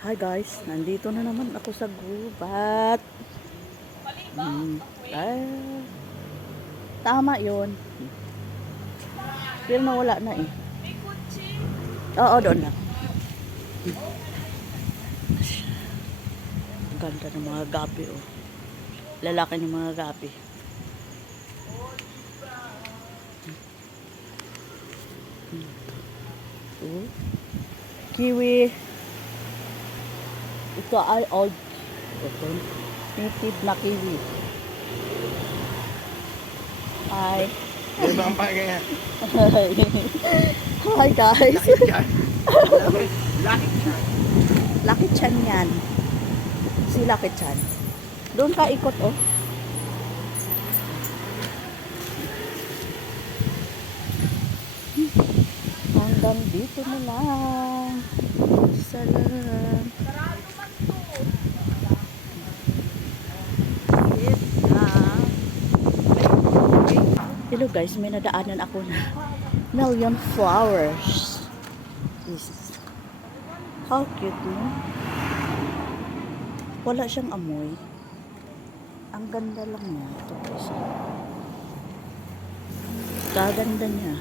Hi guys, nandito na naman ako sa gubat. Ay, tama yon. Pero nawala na eh. Oo, doon na. Ganda ng mga gabi oh. Lalaki ng mga gabi. Oh. Kiwi. Ito ay old. Ito. Native na kiwi. Hi. Ano ba ang pakinggan? Hi guys. Lakit yan. Lakit yan. Lucky Chan yan. Si Lucky Chan. Doon ka ikot oh. Hanggang dito na lang. Salam. Hello guys, may nadaanan ako na million flowers. This is how cute, no? Wala siyang amoy. Ang ganda lang niya. Ito isa. Kaganda niya.